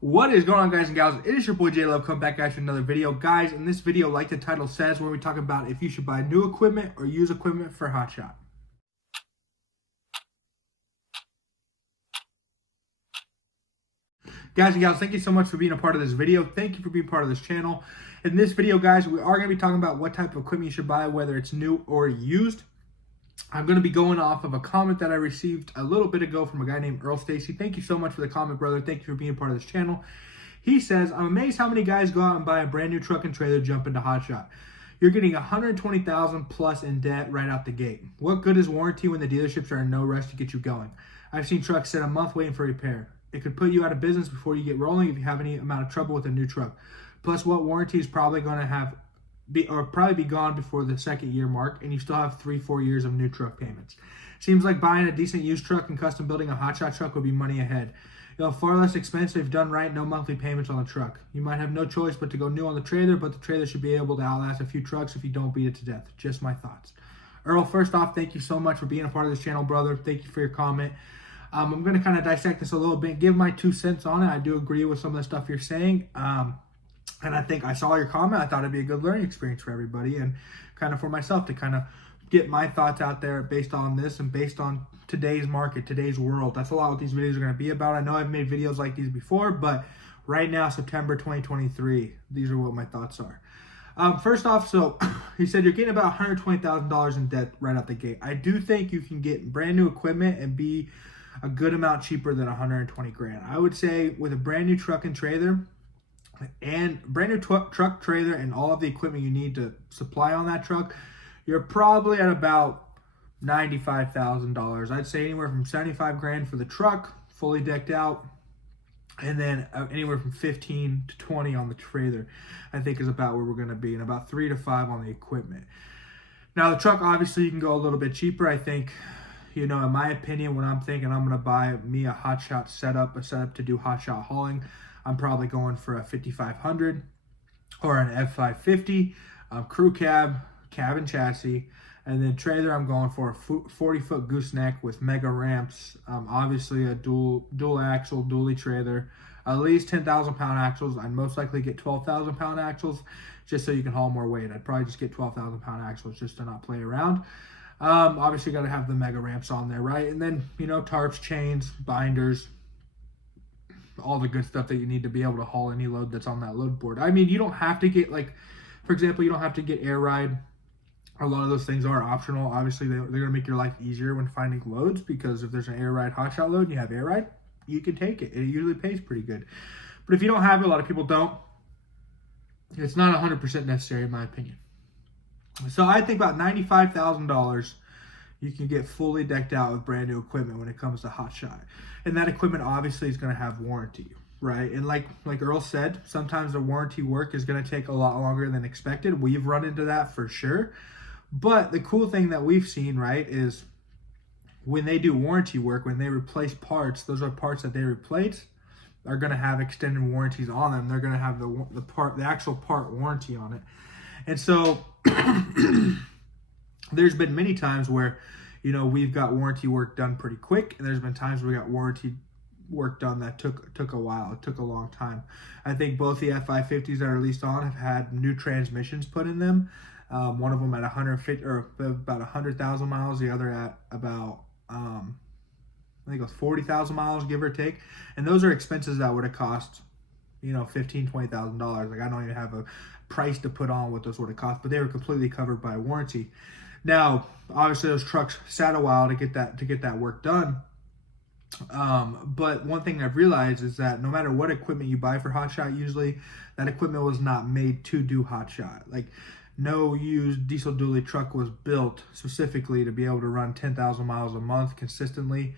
What is going on, guys and gals? It is your boy J Love coming back at you another video. Guys, in this video, like the title says, where we talk about if you should buy new equipment or use equipment for Hotshot. Guys and gals, thank you so much for being a part of this video. Thank you for being part of this channel. In this video, guys, we are going to be talking about what type of equipment you should buy, whether it's new or used. I'm going to be going off of a comment that I received a little bit ago from a guy named Earl Stacy. Thank you so much for the comment, brother. Thank you for being a part of this channel. He says, I'm amazed how many guys go out and buy a brand new truck and trailer, jump into Hotshot. You're getting $120,000 plus in debt right out the gate. What good is warranty when the dealerships are in no rush to get you going? I've seen trucks sit a month waiting for repair. It could put you out of business before you get rolling if you have any amount of trouble with a new truck. Plus, what warranty is probably going to probably be gone before the second year mark, and you still have 3-4 years of new truck payments. Seems like buying a decent used truck and custom building a Hotshot truck would be money ahead. You'll have far less expensive, done right, no monthly payments on the truck. You might have no choice but to go new on the trailer, but the trailer should be able to outlast a few trucks if you don't beat it to death. Just my thoughts. Earl, first off, thank you so much for being a part of this channel, brother. Thank you for your comment. I'm going to kind of dissect this a little bit, give my 2 cents on it. I do agree with some of the stuff you're saying. And I think I saw your comment. I thought it'd be a good learning experience for everybody and kind of for myself to kind of get my thoughts out there based on this and based on today's market, today's world. That's a lot what these videos are going to be about. I know I've made videos like these before, but right now, September 2023, these are what my thoughts are. First off, so he said you're getting about $120,000 in debt right out the gate. I do think you can get brand new equipment and be a good amount cheaper than 120 grand. I would say with a brand new truck and trailer, and brand new truck trailer and all of the equipment you need to supply on that truck, you're probably at about $95,000. I'd say anywhere from 75 grand for the truck, fully decked out, and then anywhere from 15 to 20 on the trailer, I think is about where we're going to be, and about 3 to 5 on the equipment. Now, the truck, obviously, you can go a little bit cheaper. I think, in my opinion, when I'm thinking I'm going to buy me a Hotshot setup, to do Hotshot hauling, I'm probably going for a 5500 or an F550, crew cab and chassis, and then trailer I'm going for a 40-foot gooseneck with mega ramps, obviously a dual axle dually trailer, at least 10,000 pound axles. I'd most likely get 12,000 pound axles just so you can haul more weight. I'd probably just get 12,000 pound axles just to not play around. Obviously got to have the mega ramps on there, right? And then, tarps, chains, binders, all the good stuff that you need to be able to haul any load that's on that load board. I mean, you don't have to get, for example, you don't have to get air ride. A lot of those things are optional. Obviously, they're going to make your life easier when finding loads, because if there's an air ride Hotshot load and you have air ride, you can take it. It usually pays pretty good. But if you don't have it, a lot of people don't. It's not 100% necessary, in my opinion. So I think about $95,000 you can get fully decked out with brand new equipment when it comes to Hotshot. And that equipment obviously is going to have warranty, right? And like Earl said, sometimes the warranty work is going to take a lot longer than expected. We've run into that for sure. But the cool thing that we've seen, right, is when they do warranty work, when they replace parts, those are parts that they replace are going to have extended warranties on them. They're going to have the actual part warranty on it. And so there's been many times where, we've got warranty work done pretty quick, and there's been times where we got warranty work done that took a while. It took a long time. I think both the F550s that are released on have had new transmissions put in them. One of them at 150 or about 100,000 miles, the other at about I think it was 40,000 miles, give or take. And those are expenses that would have cost $15,000-$20,000. I don't even have a price to put on what those would have cost, but they were completely covered by warranty. Now, obviously, those trucks sat a while to get that work done. But one thing I've realized is that no matter what equipment you buy for Hotshot, usually that equipment was not made to do Hotshot. No used diesel dually truck was built specifically to be able to run 10,000 miles a month consistently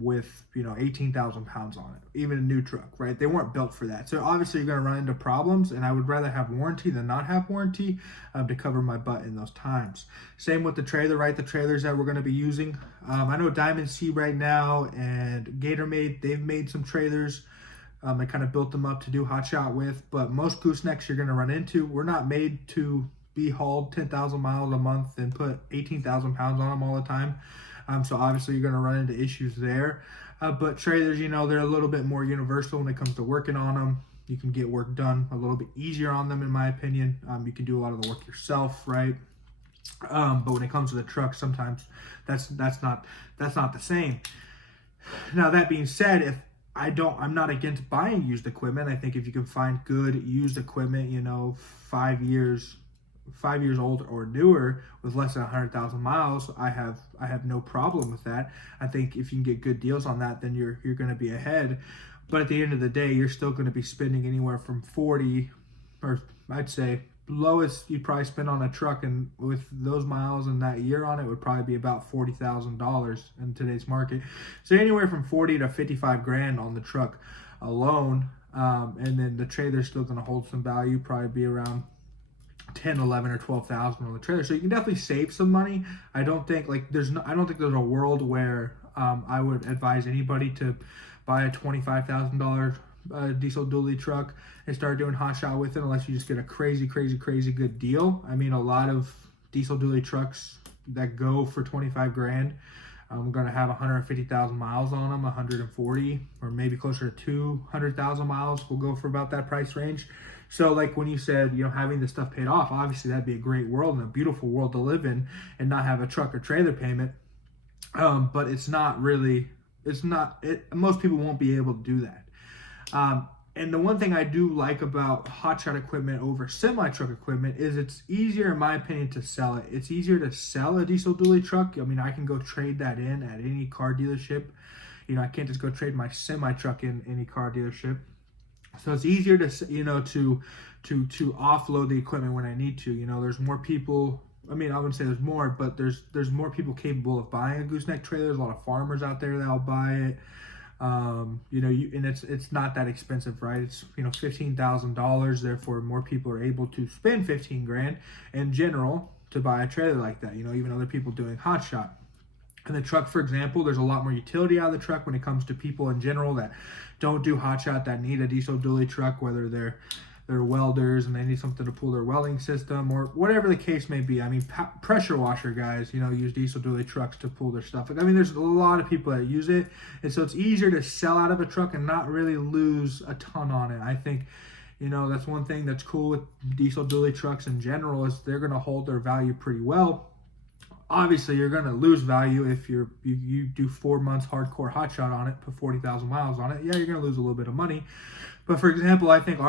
with 18,000 pounds on it. Even a new truck, right? They weren't built for that. So obviously you're going to run into problems, and I would rather have warranty than not have warranty to cover my butt in those times. Same with the trailer, right? The trailers that we're going to be using. I know Diamond C right now and Gatormade, they've made some trailers. I kind of built them up to do Hotshot with, but most goosenecks you're going to run into, we're not made to be hauled 10,000 miles a month and put 18,000 pounds on them all the time. So obviously you're going to run into issues there. But trailers, they're a little bit more universal when it comes to working on them. You can get work done a little bit easier on them, in my opinion. You can do a lot of the work yourself, right? But when it comes to the truck, sometimes that's not the same. Now that being said, I'm not against buying used equipment. I think if you can find good used equipment, 5 years old or newer with less than 100,000 miles, I have no problem with that. I think if you can get good deals on that, then you're going to be ahead. But at the end of the day, you're still going to be spending anywhere from 40, or I'd say lowest you'd probably spend on a truck, and with those miles and that year on it, would probably be about $40,000 in today's market. So anywhere from 40 to 55 grand on the truck alone, and then the trailer's still going to hold some value, probably be around 10, 11, or 12,000 on the trailer. So you can definitely save some money. I don't think there's a world where I would advise anybody to buy a $25,000 diesel dually truck and start doing Hotshot with it, unless you just get a crazy good deal. I mean, a lot of diesel dually trucks that go for 25 grand, I'm going to have 150,000 miles on them, 140, or maybe closer to 200,000 miles will go for about that price range. So like when you said, having this stuff paid off, obviously that'd be a great world and a beautiful world to live in, and not have a truck or trailer payment. But most people won't be able to do that. And the one thing I do like about Hotshot equipment over semi-truck equipment is it's easier, in my opinion, to sell it. It's easier to sell a diesel dually truck. I mean, I can go trade that in at any car dealership. I can't just go trade my semi-truck in any car dealership. So it's easier to offload the equipment when I need to. There's more people. I mean, I wouldn't say there's more, but there's more people capable of buying a gooseneck trailer. There's a lot of farmers out there that'll buy it. And it's not that expensive, right? It's $15,000. Therefore, more people are able to spend 15 grand in general to buy a trailer like that. Even other people doing Hotshot. And the truck, for example, there's a lot more utility out of the truck when it comes to people in general that don't do Hotshot, that need a diesel dually truck, whether they're welders and they need something to pull their welding system or whatever the case may be. I mean, pressure washer guys, use diesel dually trucks to pull their stuff. I mean, there's a lot of people that use it. And so it's easier to sell out of a truck and not really lose a ton on it. I think, that's one thing that's cool with diesel dually trucks in general is they're going to hold their value pretty well. Obviously, you're going to lose value if you do 4 months hardcore Hotshot on it, put 40,000 miles on it. Yeah, you're going to lose a little bit of money. But for example, I think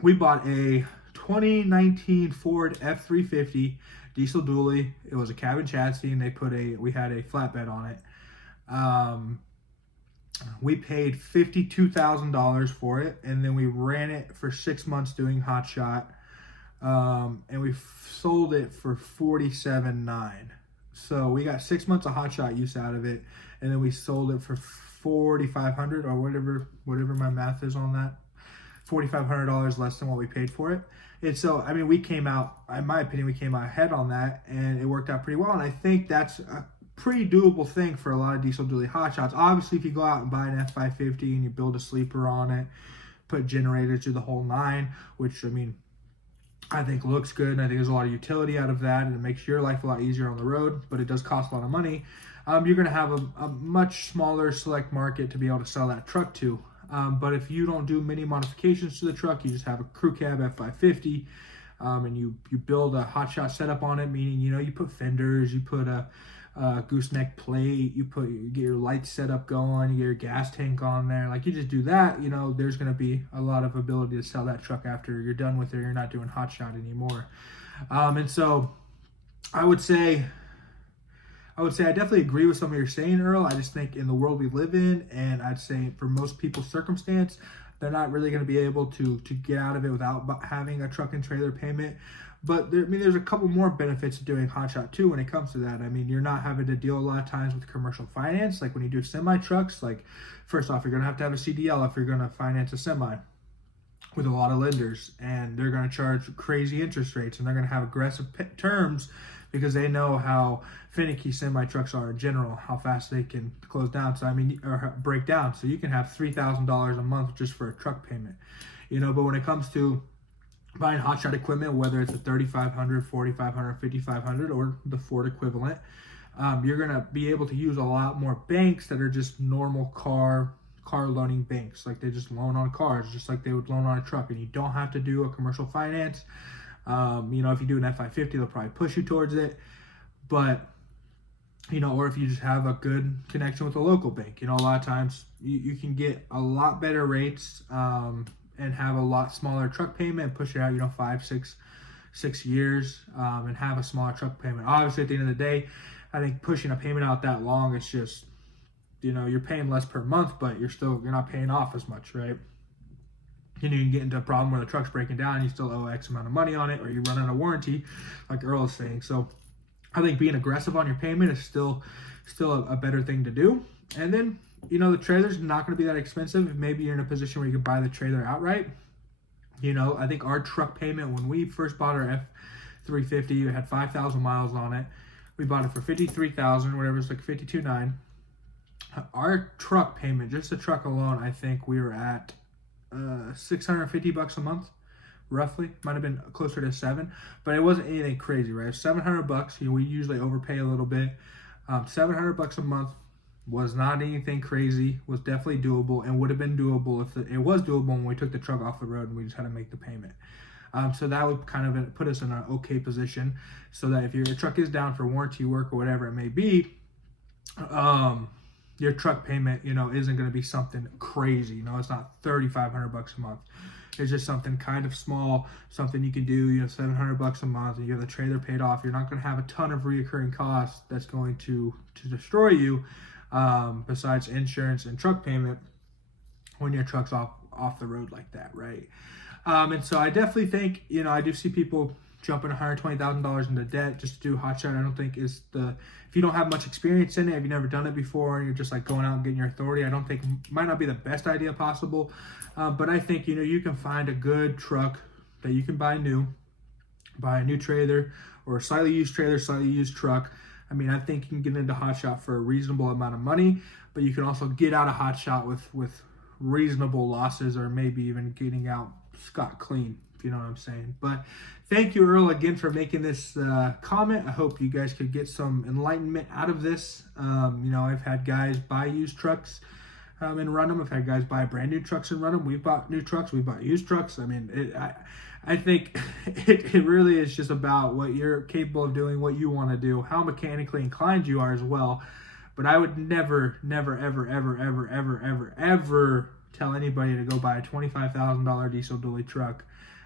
we bought a 2019 Ford F-350 diesel dually. It was a cabin chassis, and we had a flatbed on it. We paid $52,000 for it, and then we ran it for 6 months doing Hotshot. And we sold it for $47,900. So we got 6 months of Hotshot use out of it, and then we sold it for $4,500 or whatever my math is on that. $4,500 less than what we paid for it. And so, I mean, we came out ahead on that, and it worked out pretty well. And I think that's a pretty doable thing for a lot of diesel dually Hotshots. Obviously, if you go out and buy an F550 and you build a sleeper on it, put generators to the whole nine, which, I mean, I think looks good, and I think there's a lot of utility out of that, and it makes your life a lot easier on the road, but it does cost a lot of money. You're going to have a much smaller select market to be able to sell that truck to. But if you don't do many modifications to the truck, you just have a crew cab F550, and you build a Hotshot setup on it, meaning, you put fenders, you put a gooseneck plate, you get your lights set up going, you get your gas tank on there. Like, you just do that, there's going to be a lot of ability to sell that truck after you're done with it. You're not doing Hotshot anymore. And so I would say I definitely agree with some of your saying, Earl. I just think in the world we live in, and I'd say for most people's circumstance, they're not really going to be able to get out of it without having a truck and trailer payment. But there's a couple more benefits to doing Hotshot too when it comes to that. I mean, you're not having to deal a lot of times with commercial finance. Like when you do semi trucks, like first off, you're going to have a CDL if you're going to finance a semi with a lot of lenders, and they're going to charge crazy interest rates, and they're going to have aggressive terms because they know how finicky semi trucks are in general, how fast they can close down. So or break down. So you can have $3,000 a month just for a truck payment, But when it comes to buying Hotshot equipment, whether it's a $3,500, $4,500, $5,500, or the Ford equivalent, you're going to be able to use a lot more banks that are just normal car loaning banks. Like they just loan on cars, just like they would loan on a truck, and you don't have to do a commercial finance. If you do an F-550, they'll probably push you towards it. But, or if you just have a good connection with a local bank, a lot of times you can get a lot better rates and have a lot smaller truck payment and push it out, 5-6 years and have a smaller truck payment. Obviously, at the end of the day, I think pushing a payment out that long, it's just, you're paying less per month, but you're not paying off as much, right? You can get into a problem where the truck's breaking down and you still owe X amount of money on it, or you run out of warranty, like Earl is saying. So I think being aggressive on your payment is still a better thing to do. And then, the trailer's not going to be that expensive. Maybe you're in a position where you can buy the trailer outright. I think our truck payment, when we first bought our F-350, it had 5,000 miles on it. We bought it for $53,000, whatever, it's like $52,900. Our truck payment, just the truck alone, I think we were at $650 a month, roughly. Might have been closer to $700, but it wasn't anything crazy, right? $700. We usually overpay a little bit. $700 a month was not anything crazy. Was definitely doable, and would have been doable if it was doable when we took the truck off the road and we just had to make the payment. So that would kind of put us in an okay position, so that if your truck is down for warranty work or whatever it may be, your truck payment, isn't going to be something crazy. It's not $3,500 a month. It's just something kind of small, something you can do, $700 a month, and you have the trailer paid off. You're not going to have a ton of reoccurring costs that's going to destroy you, besides insurance and truck payment when your truck's off the road like that, right? And so I definitely think, I do see people jumping $120,000 into debt just to do Hotshot. I don't think if you don't have much experience in it, if you've never done it before, and you're just like going out and getting your authority, I don't think might not be the best idea possible. But I think, you can find a good truck that you can buy a new trailer, or a slightly used trailer, slightly used truck. I mean, I think you can get into Hotshot for a reasonable amount of money, but you can also get out of Hotshot with reasonable losses, or maybe even getting out scot clean, if you know what I'm saying. But thank you, Earl, again for making this comment. I hope you guys could get some enlightenment out of this. I've had guys buy used trucks and run them. I've had guys buy brand new trucks and run them. We've bought new trucks. We've bought used trucks. I mean, I think it really is just about what you're capable of doing, what you want to do, how mechanically inclined you are as well. But I would never, ever, ever, ever, ever, ever tell anybody to go buy a $25,000 diesel dually truck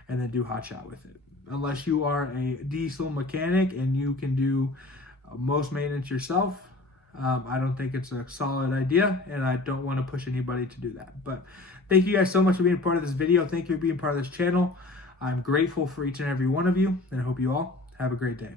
and then do Hotshot with it. Unless you are a diesel mechanic and you can do most maintenance yourself, I don't think it's a solid idea, and I don't want to push anybody to do that. But thank you guys so much for being part of this video. Thank you for being part of this channel. I'm grateful for each and every one of you, and I hope you all have a great day.